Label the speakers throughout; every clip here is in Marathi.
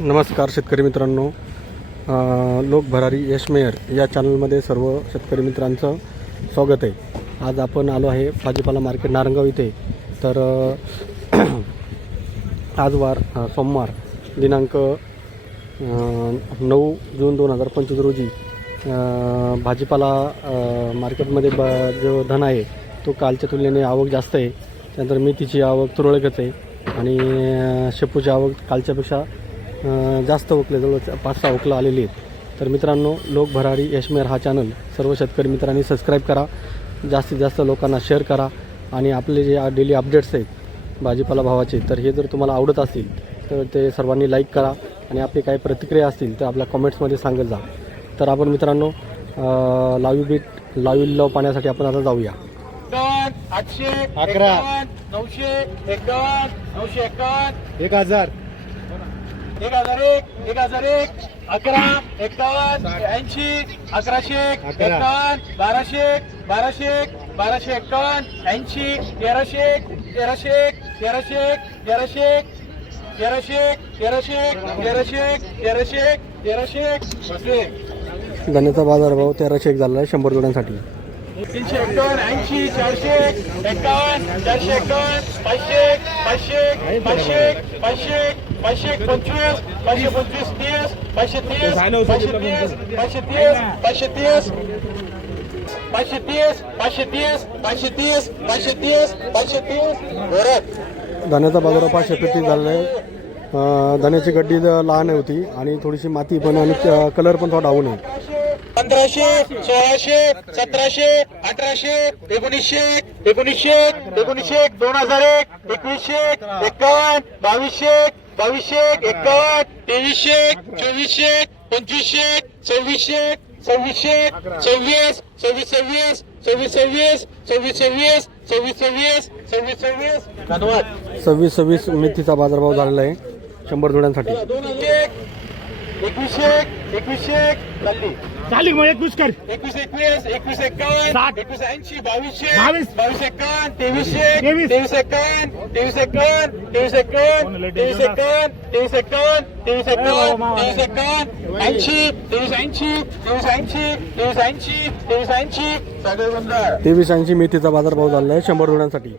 Speaker 1: नमस्कार शेतकरी मित्रांनो. लोक भरारी यश मेयर या चॅनलमध्ये सर्व शेतकरी मित्रांचं स्वागत आहे. आज आपण आलो आहे भाजीपाला मार्केट नारंगाव इथे. तर आज वार सोमवार दिनांक नऊ जून दोन हजार पंचवीस रोजी भाजीपाला मार्केटमध्ये ब जो धन आहे तो कालच्या तुलनेने आवक जास्त आहे. त्यानंतर मेथीची आवक तुरळकच आहे. आणि शेपूची आवक कालच्यापेक्षा जास्त ओकले जवळ पाच सहा ओकलं आलेली आहेत. तर मित्रांनो लोक भरारी यशमेर हा चॅनल सर्व शेतकरी मित्रांनी सबस्क्राईब करा. जास्तीत जास्त लोकांना शेअर करा. आणि आपले जे डेली अपडेट्स आहेत भाजीपाला भावाचे तर हे जर तुम्हाला आवडत असतील तर ते सर्वांनी लाईक करा. आणि आपली काही प्रतिक्रिया असतील तर आपल्या कमेंट्समध्ये सांगत जा. तर आपण मित्रांनो लाईव्ह बीट लाईव्ह लव पाण्यासाठी आपण आता जाऊया.
Speaker 2: आठशे
Speaker 3: अकरा.
Speaker 2: नऊशे एकावन्न नऊशे एकावन्न.
Speaker 3: एक हजार.
Speaker 2: एक हजार एक एक हजार एक अकरा एकावन्न ऐंशी अकराशे एक,
Speaker 3: अकरा.
Speaker 2: एकावन्न बाराशे एक, बाराशे एक, बाराशे एकावन्न ऐंशी तेराशे एक, तेराशे एक, तेराशे एक, तेराशे एक, तेराशे एक, तेराशे एक, तेराशे एक, तेराशे एक, तेराशे.
Speaker 1: धान्याचा बाजारभाव तेराशे एक झालेला आहे शंभर जोड्यांसाठी
Speaker 2: तीनशे एकावन्न ऐंशी चारशे एकावन्न चारशे एकावन्न पाचशे पाचशे पाचशे पाचशे पाचशे पंचवीस पाचशे पंचवीस तीस पाचशे तीस पाचशे तीस पाचशे तीस पाचशे तीस पाचशे तीस पाचशे तीस पाचशे तीस पाचशे तीस पाचशे तीस परत.
Speaker 1: धान्याचा बाजार पाचशे तेहतीस झालेला आहे. अं, धान्याची गड्डी लहान होती आणि थोडीशी माती पण आणि कलर पण थोडा डाऊन आहे.
Speaker 2: पंधराशे सोळाशे सतराशे अठराशे एकोणीसशे एकोणीसशे एकोणीसशे दोन हजार एक एकवीसशे एकावन्न बावीसशे बावीसशे एकावन्न तेवीसशे चोवीसशे पंचवीसशे सव्वीसशे सव्वीसशे सव्वीस सव्वीस सव्वीस सव्वीस सव्वीस सव्वीस सव्वीस सव्वीस सव्वीस सव्वीस सव्वीस. धन्यवाद.
Speaker 1: सव्वीस सव्वीस मेथीचा बाजारभाव झालेला आहे. शंभर जोड्यांसाठी.
Speaker 2: दोन एकवीसशे एकवीसशे चालली
Speaker 3: चालेल मग एकवीस कर
Speaker 2: एकवीस एकवीस एकवीस एकावन्न. एकवीस ऐंशी बावीसशे
Speaker 3: बावीस.
Speaker 2: बावीस एकावन्न तेवीसशे
Speaker 3: तेवीस.
Speaker 2: तेवीस एकावन्न तेवीस एकावन्न तेवीस एकावन्न तेवीस एकावन्न तेवीस एकावन्न तेवीस एकावन्न तेवीस एकावन्न ऐंशी तेवीस ऐंशी तेवीस ऐंशी तेवीस ऐंशी तेवीस ऐंशी सगळे
Speaker 1: तेवीस ऐंशी मेथीचा बाजारभाव झालेला आहे शंभर जोड्यांसाठी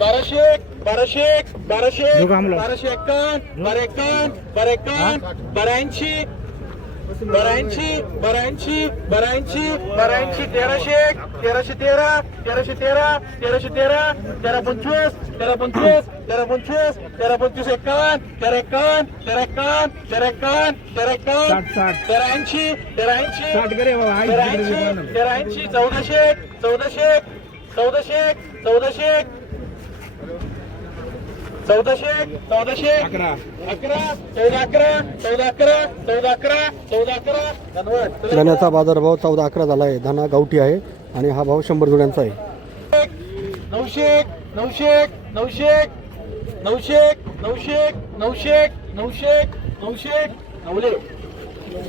Speaker 2: बाराशे बाराशे बाराशे. बाराशे एकावन्न बारा एकावन्न बारा एकावन्न बारा ऐंशी बऱ्याऐंशी बऱ्याऐंशी बऱ्याऐंशी बऱ्याऐंशी तेराशे तेराशे तेरा तेराशे तेरा तेराशे तेरा तेरा पंचवीस तेरा पंचवीस तेरा पंचवीस तेरा पंचवीस एकावन्न तेरा एकावन्न तेरा एकावन्न तेरा एकावन्न तेरा
Speaker 3: साठ.
Speaker 2: तेरा ऐंशी तेरा ऐंशी तेरा ऐंशी. तेरा ऐंशी चौदाशे चौदाशे चौदाशे चौदाशे चौदाशे चौदाशे
Speaker 3: अकरा.
Speaker 2: अकरा चौदा अकरा चौदा अकरा चौदा अकरा चौदा अकरा. धन्यवाद.
Speaker 1: धान्याचा बाजारभाव चौदा अकरा झाला आहे धाना गावठी आहे आणि हा भाव शंभर जोड्यांचा आहे.
Speaker 2: नऊशे नऊशे नऊशे नऊशे नऊशे नऊशे नऊशे नऊशे नवले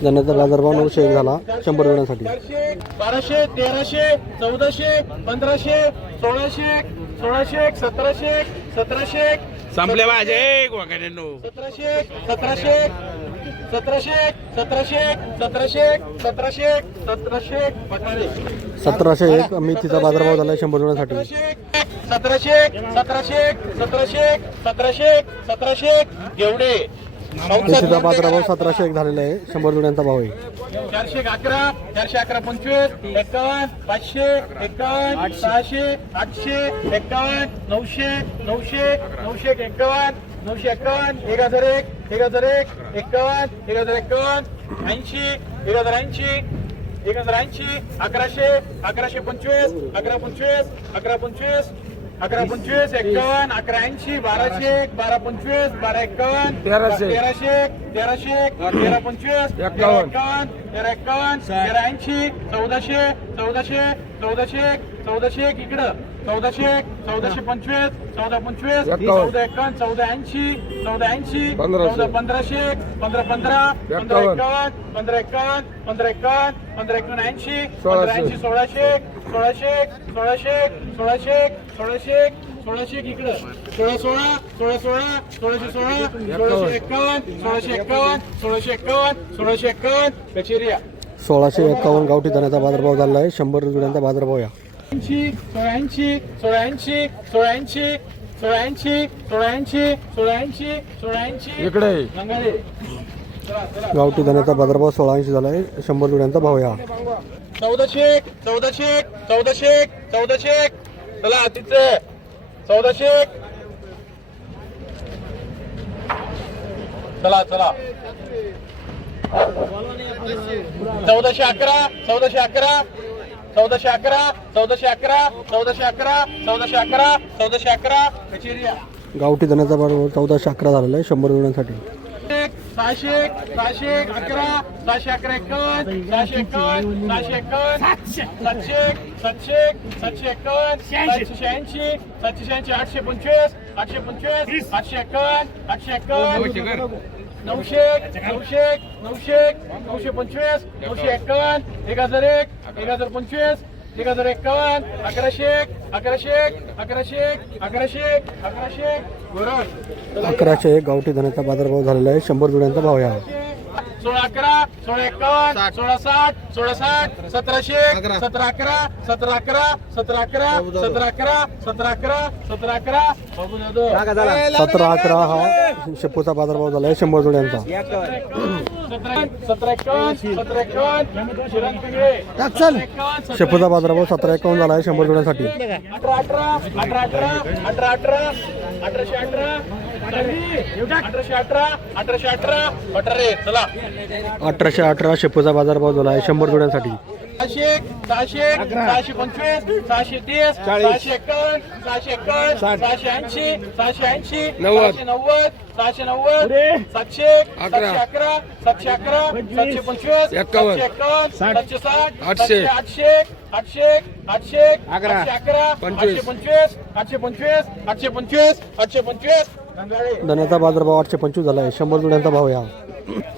Speaker 1: धान्याचा बाजारभाव नऊशे एक झाला शंभर
Speaker 2: चारशे बाराशे तेराशे चौदाशे पंधराशे सोळाशे सोळाशे सतराशे सतराशे
Speaker 3: भाज्या वागाड्यांनो
Speaker 2: सतराशे सतराशे सतराशे सतराशे सतराशे सतराशे सतराशे
Speaker 1: सतराशे एक मेथीचा बाजारभाव झाला शंभर जोड्यांसाठी
Speaker 2: सतराशे सतराशे सतराशे सतराशे सतराशे एवढे
Speaker 1: मेथीचा बाजारभाव सतराशे एक झालेला आहे. शंभर जोड्यांचा भाव आहे.
Speaker 2: चारशे अकरा चारशे अकरा पंचवीस एकावन्न पाचशे एकावन्न सहाशे आठशे एकावन्न नऊशे नऊशे नऊशे एकावन्न नऊशे एकावन्न एक हजार एक एक हजार एक एकावन्न एक हजार एकावन्न ऐंशी एक हजार ऐंशी एक हजार ऐंशी अकराशे अकराशे पंचवीस अकरा पंचवीस अकरा पंचवीस अकरा पंचवीस एकावन्न अकरा ऐंशी बाराशे एक बारा पंचवीस बारा एकावन्न
Speaker 3: तेराशे.
Speaker 2: तेराशे तेराशे तेरा पंचवीस तेरा एकावन्न तेरा एकावन्न तेरा ऐंशी चौदाशे चौदाशे चौदाशे चौदाशे एक इकडं चौदाशे चौदाशे पंचवीस चौदा पंचवीस चौदा एकावन्न चौदा ऐंशी चौदा ऐंशी चौदा पंधराशे पंधरा पंधरा पंधरा एकावन्न. पंधरा एकावन्न पंधरा एकावन्न पंधरा एकावन्न ऐंशी पंधरा ऐंशी सोळाशे सोळाशे सोळाशे सोळाशे सोळाशे सोळाशे एक इकडं. सोळा सोळा सोळा सोळा सोळाशे सोळा सोळाशे एक्कावन्न सोळाशे एक्कावन्न सोळाशे एक्कावन्न सोळाशे एक्कावन्न. कचेरिया.
Speaker 1: सोळाशे एकावन्न गावठी धान्याचा बाजारभाव झाला आहे. शंभर जुड्यांचा बाजारभाव या.
Speaker 2: चौऱ्याऐंशी चौऱ्याऐंशी चौऱ्याऐंशी चौऱ्याऐंशी चौऱ्याऐंशी चौऱ्याऐंशी चौऱ्याऐंशी
Speaker 3: इकडे.
Speaker 1: गावठी धान्याचा बाजारभाव सोळाऐंशी झाला आहे शंभर रुपयांचा भाव या.
Speaker 2: चौदाशे चौदाशे चौदाशे चौदाशे चला तिथे. चौदाशे चला चला. चौदाशे अकरा चौदाशे अकरा. चौदाशे अकरा चौदाशे अकरा चौदाशे अकरा चौदाशे अकरा चौदाशे अकरा कचेरिया.
Speaker 1: गावठी धान्याचा बाजारभाव चौदाशे अकरा झालेला आहे शंभर
Speaker 2: एक, सहाशे एक, सहाशे एक, अकरा सहाशे अकरा एकावन्न सहाशे एकावन्न सहाशे एकावन्न सातशे. एक, सातशे एक, सातशे एकावन्न सातशे शहाऐंशी सातशे शहाऐंशी आठशे पंचवीस आठशे पंचवीस आठशे एकावन्न आठशे एकावन्न नऊशे एक, नऊशे एक, नऊशे एक, नऊशे पंचवीस नऊशे एकावन्न एक हजार एक एक हजार पंचवीस एक हजार एकावन्न अकराशे एक अकराशे एक अकराशे एक अकराशे एक अकराशे एक.
Speaker 1: अकराशे एक गावठी धनाचा बाजारभाव झालेला आहे. शंभर जुड्यांचा भाव आहे
Speaker 2: सोळा अकरा सोळा एकावन्न सोळा साठ सोळा साठ सतराशे सतरा अकरा सतरा अकरा सतरा अकरा सतरा अकरा सतरा अकरा सतरा अकरा बघू जातो
Speaker 1: सतरा अकरा हा शेपूचा बाजारभाव झाला आहे शंभर जुड्यांचा. शेपूचा बाजारभाव सतरा एकावन्न झाला आहे शंभर जुड्यांसाठी.
Speaker 2: अठरा अठरा अठरा अठरा अठरा अठरा अठराशे अठरा अठराशे अठरा अठराशे अठरा अठरा चला.
Speaker 1: अठराशे अठरा शेपूचा बाजारभाव झाला आहे शंभर जुड्यांसाठी.
Speaker 2: सहाशे एक, सहाशे एक, सहाशे पंचवीस सहाशे तीस सहाशे ऐंशी सहाशे ऐंशी सहाशे नव्वद सहाशे नव्वद सातशे अकरा. सातशे अकरा सातशे पंचवीस. सातशे एकावन्न सातशे साठ. आठशे. आठशे एक, आठशे एक, आठशे एक, आठशे अकरा आठशे पंचवीस आठशे पंचवीस आठशे पंचवीस आठशे पंचवीस.
Speaker 1: धान्याचा बाजारभाव आठशे पंचवीस झाला आहे. शंभर जुड्यांचा भाव या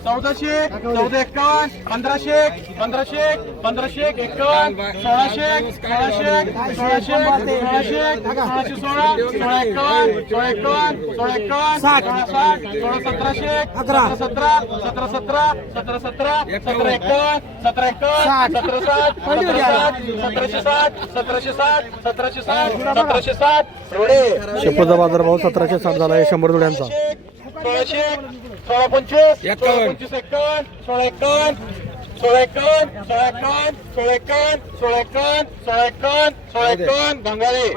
Speaker 2: चौदाशे चौदा एकावन्न पंधराशे पंधराशे पंधराशे एकावन्न सोळाशे सोळाशे सोळाशे सोळाशे सोळाशे सोळा सोळा एकावन्न सोळा एकावन्न सोळा एकावन्न साठ. साठ सोळा सतराशे अकरा. सतरा सतरा सतरा सतरा सतरा सतरा एकावन्न. सतरा एकावन्न सतरा साठ सतराशे साठ सतराशे साठ सतराशे साठ सतराशे साठ रोडे.
Speaker 1: शेपूचा बाजारभाव सतराशे साठ झाला आहे शंभर जुड्यांचा.
Speaker 2: सोळाशे सोळा पंचवीस सोळा पंचवीस एकावन्न सोळा एकावन्न. सोळेकान सोळेकान सोळेकान सोळेकान सोळेकान सोळेकान भंगारे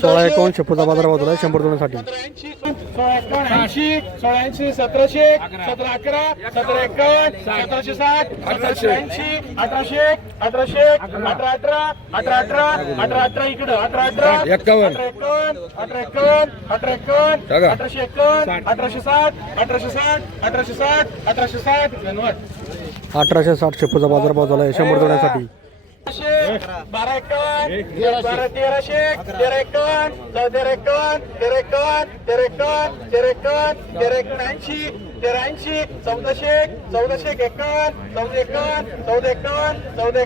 Speaker 2: सोळा एकावन्न
Speaker 1: शंभरचा बाजार बाजूला शंभर
Speaker 2: दोनसाठी ऐंशी सोळ्याऐंशी सतराशे सतरा अकरा सतरा एकावन्न सतराशे साठ अठराशे ऐंशी अठराशे अठराशे अठरा अठरा अठरा अठरा अठरा अठरा इकडं अठरा अठरा एकावन्न अठरा एकावन्न अठरा एकावन्न अठराशे एकावन्न अठराशे साठ अठराशे साठ अठराशे साठ अठराशे साठ धन्यवाद.
Speaker 1: अठराशे साठ शेपूचा बाजारभाव झाला आहे. शंभर जोड्यासाठी.
Speaker 2: बारा तेराशे तेरा तेरा तेरा तेरा तेरा तेराऐंशी चौदाशे चौदाशे चौदा चौदा चौदा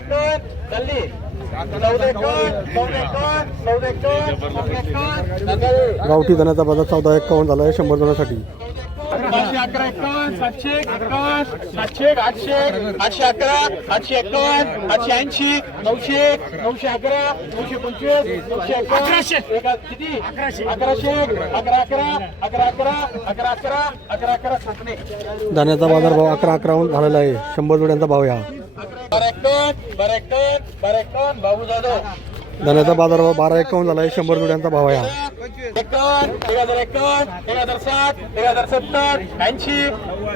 Speaker 1: गावठी धनाचा बाजार चौदा एक्कावन्न झाला आहे शंभर
Speaker 2: जणांसाठी अकरा एकावन्न सातशे एक एकावन्न सातशे आठशे आठशे अकरा आठशे एकावन्न आठशे ऐंशी नऊशे एक, नऊशे अकरा नऊशे पंचवीस नऊशे एका- किती? अकराशे. एक, अकरा अकरा अकरा अकरा अकरा अकरा अकरा अकरा कोकणे
Speaker 1: धान्याचा बाजारभाव अकरा अकरावन्न झालेला आहे. शंभर जुड्यांचा भाव या.
Speaker 2: बारा एकावन्न बारा एकावन्न बारा एकावन्न बाबू जाधव.
Speaker 1: धान्याचा बाजारभाव बारा एकावन्न झाला आहे शंभर जुड्यांचा भाव या
Speaker 2: एकावन्न एक हजार एकावन्न एक हजार सात एक हजार सत्तर ऐंशी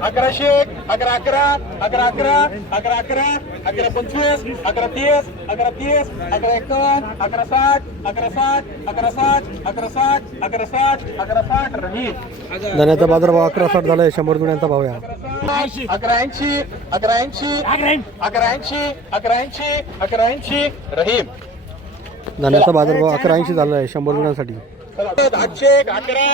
Speaker 2: अकराशे अकरा अकरा अकरा अकरा अकरा अकरा अकरा पंचवीस अकरा तीस अकरा तीस अकरा एकावन्न अकरा साठ अकरा साठ अकरा साठ अकरा साठ अकरा साठ अकरा साठ धन्याचा
Speaker 1: धान्याचा बाजारभाव अकरा साठ झाला आहे शंभर जुड्यांचा भाव या
Speaker 2: अकरा ऐंशी अकरा ऐंशी अकरा ऐंशी अकरा ऐंशी अकरा ऐंशी रहीम.
Speaker 1: धान्याचा बाजारभाव अकरा ऐंशी झाला आहे शंभर जुड्यांसाठी
Speaker 2: आठशे एक अकरा.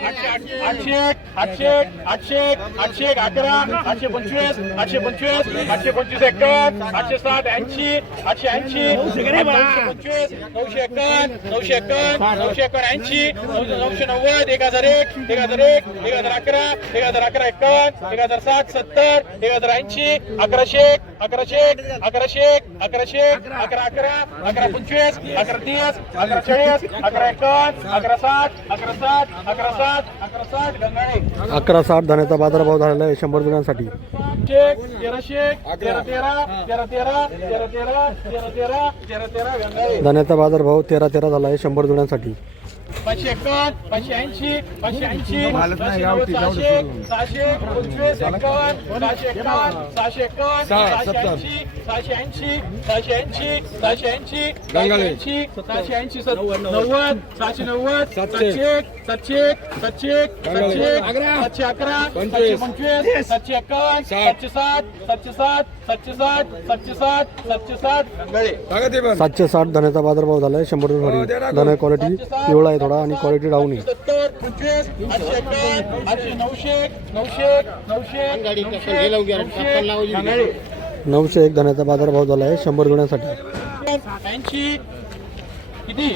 Speaker 2: आठशे आठशे एक आठशे एक आठशे एक आठशे एक अकरा. आठशे पंचवीस आठशे पंचवीस आठशे पंचवीस एक आठशे सात ऐंशी आठशे ऐंशी नऊशे पंचवीस नऊशे एक नऊशे एक नऊशे एकावन्न ऐंशी नऊशे नव्वद एक हजार एक एक हजार एक एक हजार अकरा एक हजार अकरा एक एक हजार सात सत्तर एक हजार ऐंशी अकराशे एक अकराशे एक अकराशे एक अकराशे एक अकरा अकरा अकरा पंचवीस अकरा तीस अकरा चाळीस अकरा एक अकरा साठ
Speaker 1: धान्याचा बाजारभाव झालेला आहे शंभर
Speaker 2: जणांसाठी
Speaker 1: धान्याचा बाजारभाव तेरा तेरा झाला आहे शंभर जणांसाठी
Speaker 2: पाचशे एकावन्न पाचशे ऐंशी पाचशे ऐंशी पाचशे नव्वद सहाशे सहाशे पंचवीस एकावन्न सहाशे एकावन्न सहाशे एकावन्न सहाशे ऐंशी सहाशे ऐंशी सहाशे ऐंशी सहाशे ऐंशी सहाशे ऐंशी सहाशे ऐंशी नव्वद सहाशे नव्वद सातशे एक सातशे एक सातशे एक सातशे एक सातशे अकरा सातशे पंचवीस सातशे एकावन्न सातशे साठ. सातशे साठ सातशे साठ सातशे साठ सातशे गळे
Speaker 1: सातशे साठ धान्याचा बाजारभाव झाला आहे शंभर जुड्यांसाठी धान्य क्वालिटी पिवळा आहे थोडा आणि क्वालिटी डाऊन आहे
Speaker 2: सत्तर पंचवीस आठशे आठशे नऊशे नऊशे नऊशे नऊशे नऊशे.
Speaker 1: नऊशे एक धान्याचा बाजारभाव झाला आहे शंभर जुड्यांसाठी
Speaker 2: ऐंशी. किती?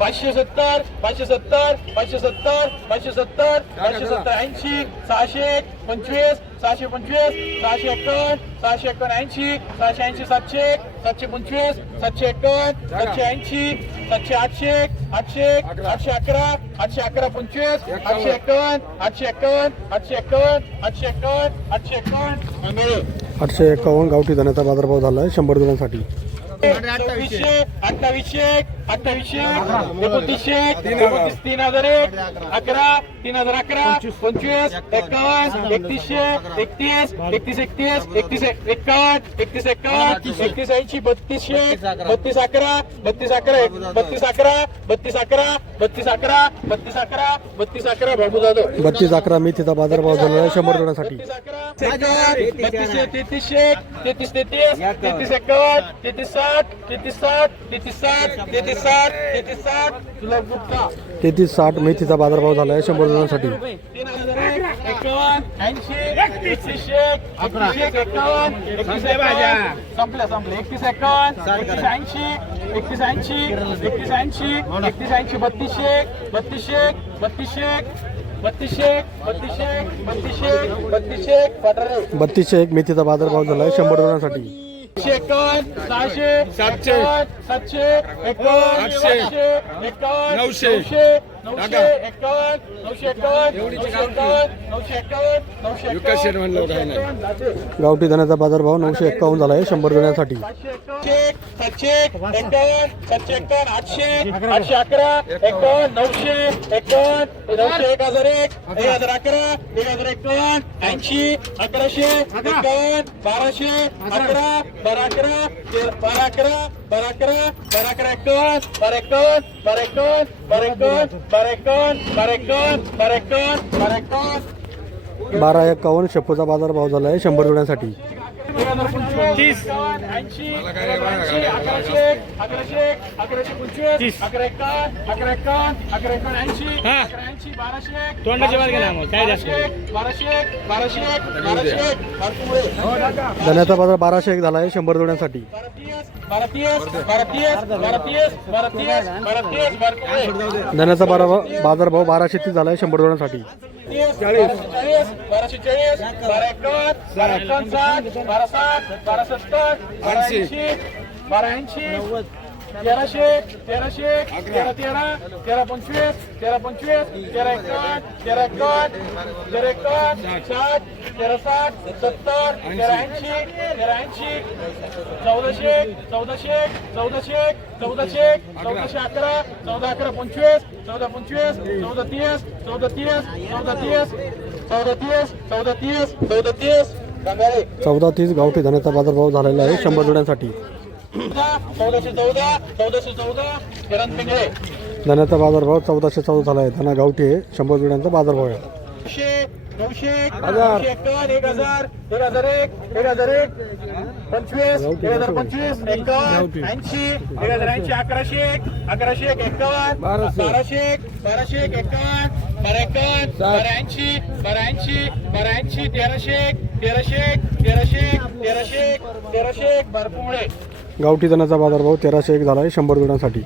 Speaker 2: पाचशे सत्तर पाचशे सत्तर पाचशे सत्तर पाचशे सत्तर पाचशे सत्तर ऐंशी सहाशे एक पंचवीस सहाशे पंचवीस सहाशे एकावन्न सहाशे एकावन्न ऐंशी सहाशे ऐंशी सातशे एक सातशे पंचवीस सातशे एकावन्न सातशे ऐंशी सातशे आठशे एक आठशे एक आठशे अकरा आठशे अकरा पंचवीस आठशे एकावन्न आठशे एकावन्न आठशे एकावन्न आठशे एकावन्न आठशे एकावन्न
Speaker 1: आठशे एकावन्न गावठी धान्याचा बाजारभाव झाला आहे शंभर जुड्यांसाठी
Speaker 2: सव्वीसशे अठ्ठावीसशे. अठ्ठावीसशे एकोणतीसशे एकोणतीस तीन हजार एक अकरा तीन हजार अकरा पंचवीस. एकावन्न एकतीसशे एकतीस एकतीस एकतीस एकतीस एकावन्न एकतीस एकावन्न एकतीस ऐंशी बत्तीसशे बत्तीस अकरा. बत्तीस अकरा बत्तीस अकरा बत्तीस अकरा बत्तीस अकरा बत्तीस अकरा बत्तीस अकरा बाबू जाधव.
Speaker 1: बत्तीस अकरा मेथीचा बाजारभाव झाला आहे शंभर जुड्यांसाठी
Speaker 2: बत्तीसशे तेहतीसशे तेहतीस तेहतीस तेहतीस एकावन्न तेहतीस साठ तेहतीस साठ तेहतीस साठ तेहतीस साठ तेहतीस साठ. तुला गुप्ता.
Speaker 1: तेहतीस साठ मेथीचा बाजारभाव झाला आहे शंभर जुड्यांसाठी
Speaker 2: तीन हजार एक एकावन्न ऐंशी एकतीसशे एकतीस एकावन्न संपल्या संपल्या एकतीस एकावन्न एकतीस ऐंशी एकतीस ऐंशी एकतीस ऐंशी एकतीस ऐंशी बत्तीसशे बत्तीसशे बत्तीसशे बत्तीसशे बत्तीसशे बत्तीसशे बत्तीसशे पटरे
Speaker 1: बत्तीसशे एक मेथीचा बाजारभाव झाला आहे शंभर जुड्यांसाठी
Speaker 2: एकशे एकावन्न सहाशे सातशे सातशे एकावन्न आठशे एकावन्न नऊशे नऊशे नऊशे नऊशे नऊशे नऊशे
Speaker 1: गावठी धान्याचा बाजारभाव नऊशे एक्कावन्न झाला आहे शंभर जुड्यांसाठी
Speaker 2: सातशे सातशे आठशे आठशे अकरा एकावन्न नऊशे एक हजार एक एक हजार अकरा एक हजार ऐंशी अकराशे एकावन्न बाराशे अकरा बारा अकरा बारा अकरा para atrás, para caracol, parecón, parecón, parecón, parecón, parecón, parecón, parecón. बारा
Speaker 1: एक्कावन्न शेपूचा बाजार भाव झाला आहे शंभर रुपयांसाठी
Speaker 2: तीस. ऐंशी अकराशे अकराशे अकराशे पंचवीस अकरा एकावन्न अकरा एकावन्न अकरा एकावन्न ऐंशी अकरा ऐंशी बाराशे
Speaker 3: तोंडाची मार गेला काय जास्त?
Speaker 2: बाराशे बाराशे बाराशे बाराशे
Speaker 1: धान्याचा बाजार बाराशे एक झाला आहे शंभर जुड्यांसाठी.
Speaker 2: धन्याचा भारतीयस भारतीयस भारतीयस
Speaker 1: बाजारभाव बाराशे तीस झाला आहे शंभर जुड्यांसाठी.
Speaker 2: चाळीस बाराशे चाळीस बारा एकावन्न बारा साठ बारा साठ बारा सत्तर बारा ऐंशी बारा ऐंशी तेराशे तेराशे तेरा तेरा तेरा पंचवीस तेरा पंचवीस तेरा एकावन्न तेरा एकावन्न तेरा एकावन्न साठ तेरा साठ सत्तर तेरा ऐंशी तेरा ऐंशी चौदाशे चौदाशे चौदाशे चौदाशे चौदाशे अकरा चौदा अकरा पंचवीस चौदा पंचवीस चौदा तीस चौदा तीस चौदा तीस चौदा तीस चौदा तीस चौदा तीस.
Speaker 1: चौदा तीस गावठी धान्याचा बाजारभाव झालेला आहे शंभर जुड्यांसाठी.
Speaker 2: चौदाशे चौदा चौदाशे चौदा किरण पिंगळे.
Speaker 1: धान्याचा बाजारभाव चौदाशे चौदा झाला आहे. धाना गावठी आहे. शंभर जुड्यांचा बाजारभाव आहे.
Speaker 2: नऊशे नऊशे नऊशे एकावन्न एक हजार एक हजार एक एक हजार एक पंचवीस एक हजार पंचवीस एकावन्न ऐंशी एक हजार ऐंशी अकराशे एक अकराशे एक एकावन्न बाराशे. एक बाराशे एक एकावन्न बारा एकावन्न बारा ऐंशी बारा ऐंशी बारा ऐंशी तेराशे एक तेराशे एक तेराशे एक तेराशे एक तेराशे एक भरपुळे
Speaker 1: गावठी धनाचा बाजारभाव तेराशे एक झाला आहे शंभर जोडांसाठी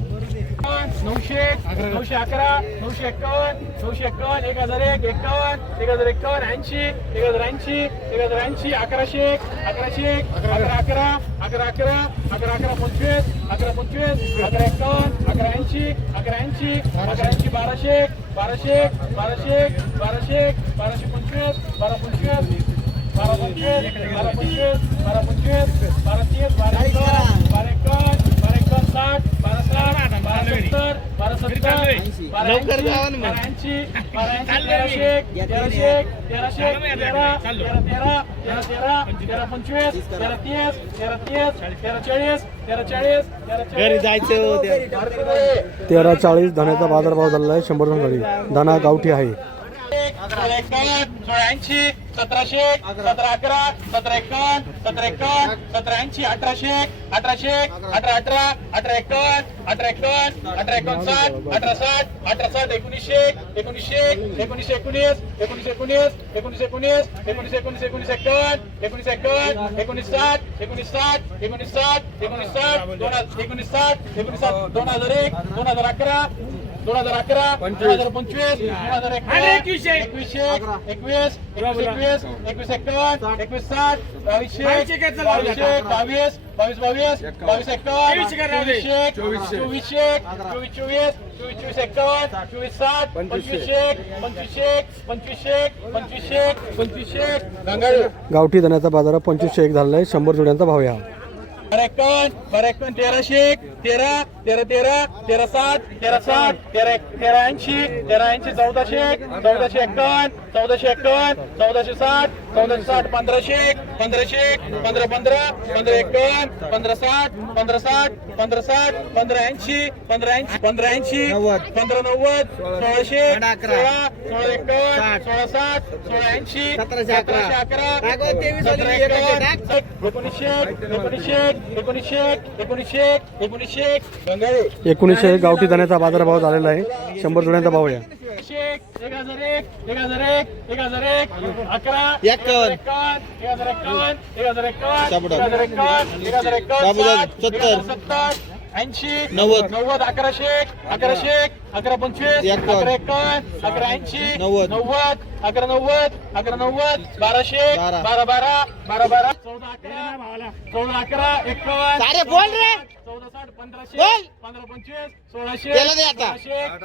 Speaker 2: नऊशे नऊशे अकरा नऊशे एकावन्न नऊशे एकावन्न एक हजार एक एकावन्न एक हजार एकावन्न ऐंशी एक हजार ऐंशी एक हजार ऐंशी अकराशे एक अकराशे एक अकरा अकरा अकरा अकरा अकरा अकरा पंचवीस अकरा पंचवीस अकरा एकावन्न अकरा ऐंशी अकरा ऐंशी अकरा ऐंशी बाराशे एक बाराशे एक बाराशे एक बाराशे एक बाराशे पंचवीस बारा पंचवीस बारा पंचवीस बारा पंचवीस बारा पंचवीस बारा तीस बारा एकावन्न बारा बारा साठ बारा साठ बारा सत्तर बारा सत्तर बारा ऐंशी बारा ऐंशी बारा ऐंशी तेराशे एक, तेराशे एक, तेराशे एक, तेरा तेरा तेरा तेरा तेरा तेरा पंचवीस तेरा तीस तेरा तीस तेरा चाळीस तेरा चाळीस
Speaker 3: घरी जायचं
Speaker 1: तेरा चाळीस बाजारभाव झालेला आहे शंभर जोड्यांसाठी दाना गावठी आहे.
Speaker 2: सोळा एकावन्न सोळा ऐंशी सतराशे एक, सतरा अकरा सतरा एकावन्न सतरा एकावन्न सतरा ऐंशी अठराशे एक, अठराशे एक, अठरा अठरा अठरा एकावन्न अठरा एकावन्न अठरा एकावन्न साठ अठरा साठ अठरा साठ एकोणीसशे एक, एकोणीसशे एक, एकोणीसशे एकोणीस एकोणीसशे एकोणीस एकोणीसशे एकोणीस एकोणीसशे एकोणीस एकोणीस एकावन्न एकोणीस एकावन्न एकोणीस साठ एकोणीस साठ एकोणीस साठ एकोणीस साठ दोन हजार एकोणीस साठ एकोणीस साठ दोन हजार एक दोन हजार अकरा दोन हजार अकरा दोन हजार पंचवीस दोन हजार एकवीस एकवीसशे एकवीस एकवीस एकवीस एकावन्न एकवीस साठ. बावीसशे बावीसशे बावीस बावीस बावीस बावीस एकावन्न. चोवीसशे चोवीसशे चोवीस चोवीस चोवीस चोवीस एकावन्न चोवीस साठ. पंचवीसशे पंचवीसशे पंचवीसशे पंचवीसशे पंचवीसशे
Speaker 1: गावठी धण्याचा बाजार पंचवीसशे एक झालेला आहे. शंभर जोड्यांचा भाव आहे हा
Speaker 2: बारा एकावन्न बारा एकावन्न तेराशे एक तेरा तेरा तेरा तेरा साठ तेरा साठ तेरा तेरा ऐंशी तेरा ऐंशी चौदाशे एक चौदाशे एकावन्न चौदाशे एकावन्न चौदाशे साठ चौदाशे साठ पंधराशे एक पंधराशे एक पंधरा पंधरा पंधरा एकावन्न पंधरा साठ पंधरा साठ पंधरा साठ पंधरा ऐंशी पंधरा ऐंशी पंधरा ऐंशी पंधरा नव्वद सोळाशे सोळा सोळा एकावन्न सोळा साठ सोळा ऐंशी सतराशे अकरा. एकोणीसशे एकोणीसशे एकोणीसशे एकोणीसशे एकोणीसशे
Speaker 1: एकोणीसशे गावठी दाण्याचा बाजारभाव झालेला आहे शंभर जुड्यांचा भाव
Speaker 2: या सत्तर ऐंशी नव्वद नव्वद अकराशे अकराशे अकरा पंचवीस अकरा एकावन्न अकरा ऐंशी नव्वद. नव्वद अकरा नव्वद अकरा नव्वद बाराशे बारा. बारा बारा बारा चौदा अकरा चौदा अकरा एकावन्न
Speaker 3: अरे बोल रे.
Speaker 2: चौदा साठ पंधराशे. पंधरा पंचवीस सोळाशे
Speaker 3: त्याला दे आता.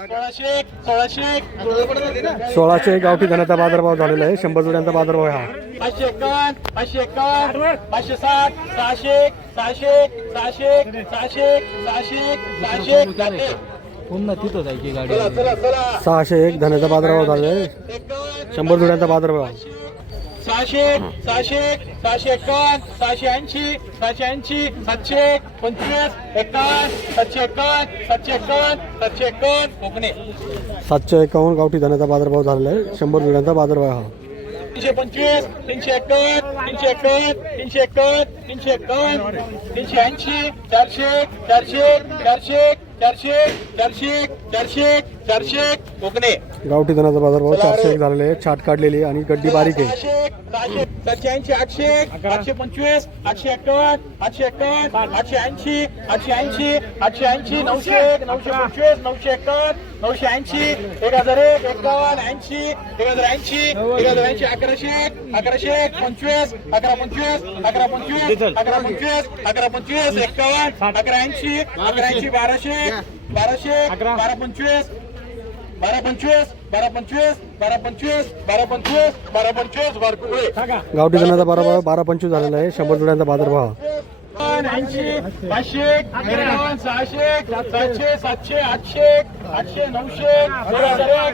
Speaker 2: सोळाशे सोळाशे सोळाशे.
Speaker 1: गावठी धण्याचा बाजारभाव झालेला आहे. शंभर जोड्यांचा बाजारभाव आहे हा.
Speaker 2: पाचशे एकावन्न पाचशे एकावन्न पाचशे साठ सहाशे सहाशे सहाशे सहाशे सहाशे सहाशे. जाते. चला चला चला.
Speaker 1: सहाशे एक धण्याचा बाजारभाव
Speaker 2: एकावन्न
Speaker 1: शंभर जोड्यांचा बाजारभाव
Speaker 2: सहाशे सहाशे सहाशे एकावन्न सहाशे ऐंशी सहाशे ऐंशी सातशे पंचवीस एकावन्न सातशे एकावन्न सातशे एकावन्न सातशे एकावन्न कोकणे.
Speaker 1: सातशे एकावन्न गावठी धण्याचा बाजारभाव झालेला आहे. शंभर जोड्यांचा बाजारभाव हा.
Speaker 2: तीनशे पंचवीस तीनशे एकावन्न तीनशे एकावन्न तीनशे एकावन्न तीनशे एकावन्न तीनशे ऐंशी चारशे चारशे चारशे चारशे चारशे चारशे चारशे कोकणे.
Speaker 1: गावठी धनाचा बाजारभाव चारशे एक झालेला छाट काढलेली आहे आणि गड्डी बारीक आहे.
Speaker 2: सहाशे सहाशे सातशे ऐंशी आठशे आठशे पंचवीस आठशे आठशे आठशे ऐंशी आठशे ऐंशी आठशे ऐंशी नऊशे. एक नऊशे पंचवीस नऊशे एकावन्न नऊशे ऐंशी एक हजार एक ऐंशी एक हजार ऐंशी एक हजार ऐंशी अकराशे एक. अकराशे एक पंचवीस अकरा पंचवीस अकरा पंचवीस अकरा पंचवीस अकरा पंचवीस एकावन्न अकरा ऐंशी अकरा ऐंशी बाराशे बाराशे बारा पंचवीस बारा पंचवीस बारा पंचवीस बारा पंचवीस बारा पंचवीस बारा पंचवीस बारकुळे
Speaker 1: गावठी धनाचा बाजारभाव बारा पंचवीस झालेला आहे. शंभर जोड्यांचा बाजारभाव.
Speaker 2: ऐंशी पाचशे एकावन्न सहाशे सातशे सातशे आठशे आठशे नऊशे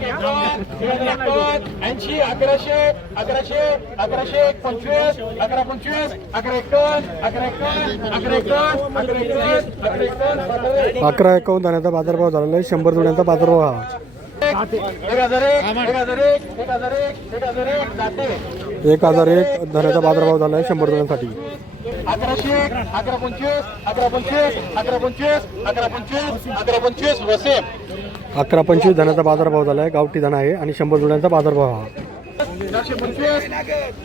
Speaker 2: एकावन्न ऐंशी अकराशे अकराशे अकराशे पंचवीस अकरा पंचवीस अकरा एकावन्न अकरा एकावन्न अकरा एकावन्न अकरा एकावन्न अकरा एकावन्न
Speaker 1: अकरा एकावन्न धण्याचा बाजारभाव झालेला आहे शंभर जोड्यांचा बाजारभाव हा.
Speaker 2: एक हजार एक एक हजार एक एक हजार एक एक हजार एक साठे
Speaker 1: एक हजार एक धन्याचा बाजारभाव झाला आहे शंभर रुपयांसाठी.
Speaker 2: अकराशे अकरा पंचवीस अकरा पंचवीस अकरा पंचवीस अकरा पंचवीस अकरा पंचवीस वसेम
Speaker 1: अकरा पंचवीस धन्याचा बाजारभाव झाला आहे गावठी धना आहे आणि शंभर जुड्यांचा बाजारभाव हा
Speaker 2: चारशे पंचवीस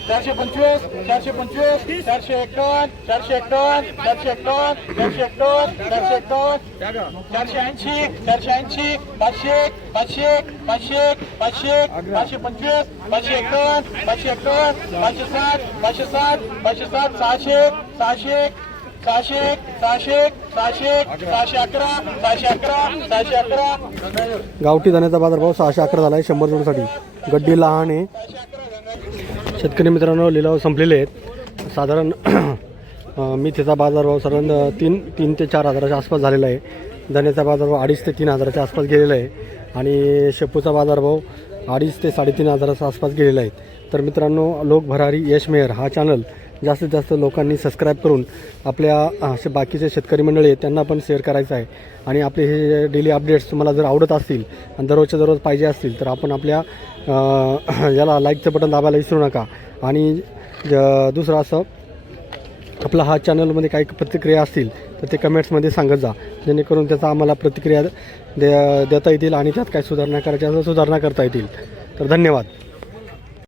Speaker 2: चारशे पंचवीस चारशे पंचवीस चारशे एकावन्न चारशे एकावन्न चारशे एकावन्न चारशे एकावन्न चारशे एकावन्न चारशे ऐंशी चारशे ऐंशी पाचशे पाचशे पाचशे पाचशे पाचशे पंचवीस पाचशे एकावन्न पाचशे एकावन्न पाचशे सात पाचशे सात पाचशे सात सहाशे सहाशे सहाशे सहाशे सहाशे सहाशे अकरा सहाशे अकरा सहाशे अकरा.
Speaker 1: गावठी धान्याचा बाजारभाव सहाशे अकरा झाला आहे शंभर जोडसाठी. गड्डी लहान आहे. शेतकरी मित्रांनो लिलाव संपलेले आहेत. साधारण मी मेथीचा बाजारभाव साधारण तीन तीन ते चार हजाराच्या आसपास झालेला आहे. धन्याचा बाजारभाव अडीच ते तीन हजाराच्या आसपास गेलेला आहे. आणि शेपूचा बाजारभाव अडीच ते साडेतीन हजाराच्या आसपास गेलेला आहे. तर मित्रांनो लोक भरारी यश मेहर हा चॅनल जास्तीत जास्त लोकांनी सबस्क्राईब करून आपल्या असे बाकीचे शेतकरी मंडळी आहेत त्यांना पण शेअर करायचं आहे. आणि आपले हे डेली अपडेट्स तुम्हाला जर आवडत असतील आणि दररोजच्या दररोज पाहिजे असतील तर आपण आपल्या याला लाईकचं बटन दाबायला विसरू नका. आणि ज- दुसरं असं आपला हा चॅनलमध्ये काही प्रतिक्रिया असतील तर ते कमेंट्समध्ये सांगत जा. जेणेकरून त्याचा आम्हाला प्रतिक्रिया दे देता येतील आणि त्यात काही सुधारणा करायच्या सुधारणा करता येतील. तर धन्यवाद.